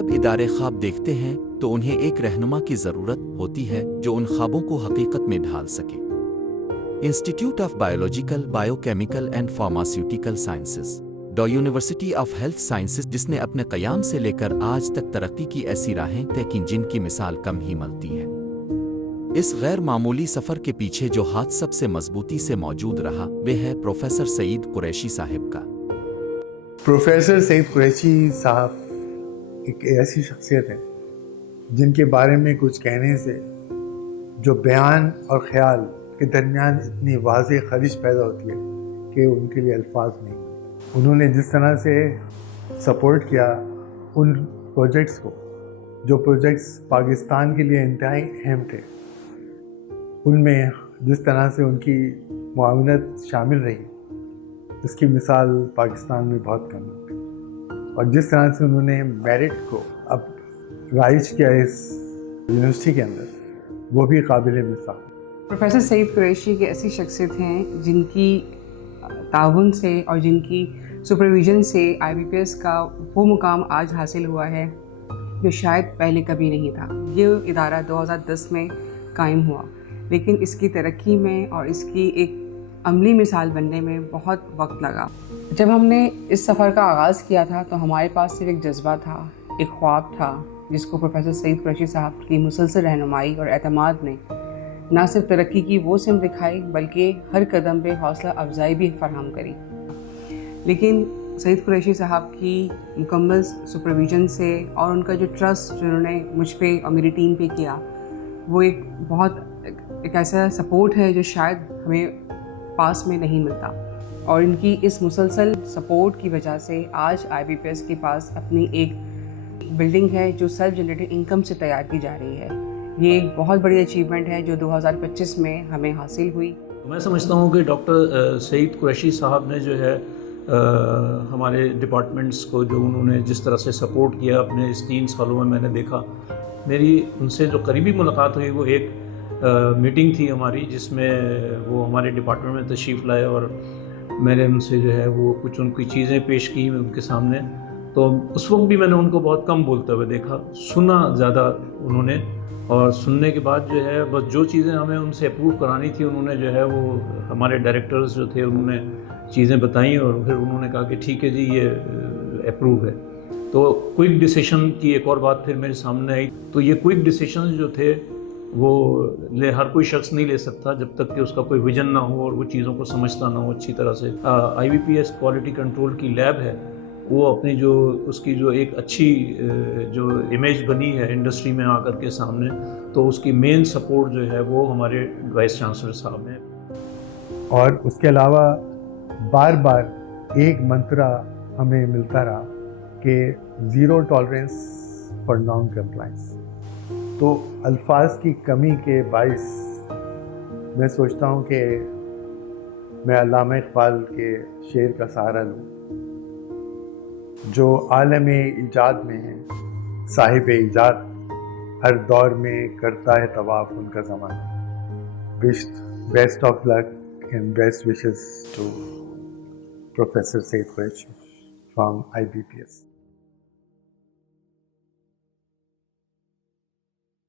جب ادارے خواب دیکھتے ہیں تو انہیں ایک رہنما کی ضرورت ہوتی ہے جو ان خوابوں کو حقیقت میں ڈھال سکے۔ Institute of biological, bio chemical and pharmaceutical sciences, university of health sciences, جس نے اپنے قیام سے لے کر آج تک ترقی کی ایسی راہیں طے کی جن کی مثال کم ہی ملتی ہے۔ اس غیر معمولی سفر کے پیچھے جو ہاتھ سب سے مضبوطی سے موجود رہا وہ ہے پروفیسر سعید قریشی صاحب کا۔ پروفیسر سعید قریشی صاحب ایک ایسی شخصیت ہے جن کے بارے میں کچھ کہنے سے جو بیان اور خیال کے درمیان اتنی واضح خلیج پیدا ہوتی ہے کہ ان کے لیے الفاظ نہیں۔ انہوں نے جس طرح سے سپورٹ کیا ان پروجیکٹس کو، جو پروجیکٹس پاکستان کے لیے انتہائی اہم تھے، ان میں جس طرح سے ان کی معاونت شامل رہی، اس کی مثال پاکستان میں بہت کم ہے۔ اور جس طرح سے انہوں نے میرٹ کو اب رائج کیا اس یونیورسٹی کے اندر، وہ بھی قابل مثال۔ پروفیسر سعید قریشی ایک ایسی شخصیت ہیں جن کی تعاون سے اور جن کی سپرویژن سے IBPS کا وہ مقام آج حاصل ہوا ہے جو شاید پہلے کبھی نہیں تھا۔ یہ ادارہ 2010 میں قائم ہوا، لیکن اس کی ترقی میں اور اس کی ایک عملی مثال بننے میں بہت وقت لگا۔ جب ہم نے اس سفر کا آغاز کیا تھا تو ہمارے پاس صرف ایک جذبہ تھا، ایک خواب تھا، جس کو پروفیسر سعید قریشی صاحب کی مسلسل رہنمائی اور اعتماد نے نہ صرف ترقی کی وہ سمت دکھائی بلکہ ہر قدم پہ حوصلہ افزائی بھی فراہم کری۔ لیکن سعید قریشی صاحب کی مکمل سپرویژن سے اور ان کا جو ٹرسٹ جنہوں نے مجھ پہ اور میری ٹیم پہ کیا، وہ ایک ایسا سپورٹ ہے جو شاید ہمیں پاس میں نہیں ملتا۔ اور ان کی اس مسلسل سپورٹ کی وجہ سے آج IBPS کے پاس اپنی ایک بلڈنگ ہے جو سیلف جنریٹڈ انکم سے تیار کی جا رہی ہے۔ یہ ایک بہت بڑی اچیومنٹ ہے جو 2025 میں ہمیں حاصل ہوئی۔ میں سمجھتا ہوں کہ ڈاکٹر سعید قریشی صاحب نے جو ہے ہمارے ڈپارٹمنٹس کو جو انہوں نے جس طرح سے سپورٹ کیا اپنے اس 3 سالوں میں نے دیکھا۔ میری ان سے جو قریبی ملاقات ہوئی وہ ایک میٹنگ تھی ہماری، جس میں وہ ہمارے ڈپارٹمنٹ میں تشریف لائے اور میں نے ان سے جو ہے وہ کچھ ان کی چیزیں پیش کی ان کے سامنے۔ تو اس وقت بھی میں نے ان کو بہت کم بولتے ہوئے دیکھا، سنا زیادہ انہوں نے، اور سننے کے بعد جو ہے بس جو چیزیں ہمیں ان سے اپروو کرانی تھی انہوں نے جو ہے وہ ہمارے ڈائریکٹرز جو تھے انہوں نے چیزیں بتائیں اور پھر انہوں نے کہا کہ ٹھیک ہے جی یہ اپروو ہے۔ تو کوئک ڈیسیشن کی ایک اور بات پھر میرے سامنے آئی۔ تو یہ کوئک ڈیسیشنز جو تھے وہ ہر کوئی شخص نہیں لے سکتا جب تک کہ اس کا کوئی ویژن نہ ہو اور وہ چیزوں کو سمجھتا نہ ہو اچھی طرح سے۔ IBPS کوالٹی کنٹرول کی لیب ہے، وہ اپنی جو اس کی جو ایک اچھی جو امیج بنی ہے انڈسٹری میں آ کر کے سامنے، تو اس کی مین سپورٹ جو ہے وہ ہمارے وائس چانسلر صاحب ہیں۔ اور اس کے علاوہ بار بار ایک منترا ہمیں ملتا رہا کہ zero tolerance for non compliance. تو الفاظ کی کمی کے باعث میں سوچتا ہوں کہ میں علامہ اقبال کے شعر کا سہارا لوں، جو عالم ایجاد میں ہے صاحب ایجاد، ہر دور میں کرتا ہے طواف ان کا زمانہ۔ Best of luck and best wishes to professor Saeed Qureshi from IBPS۔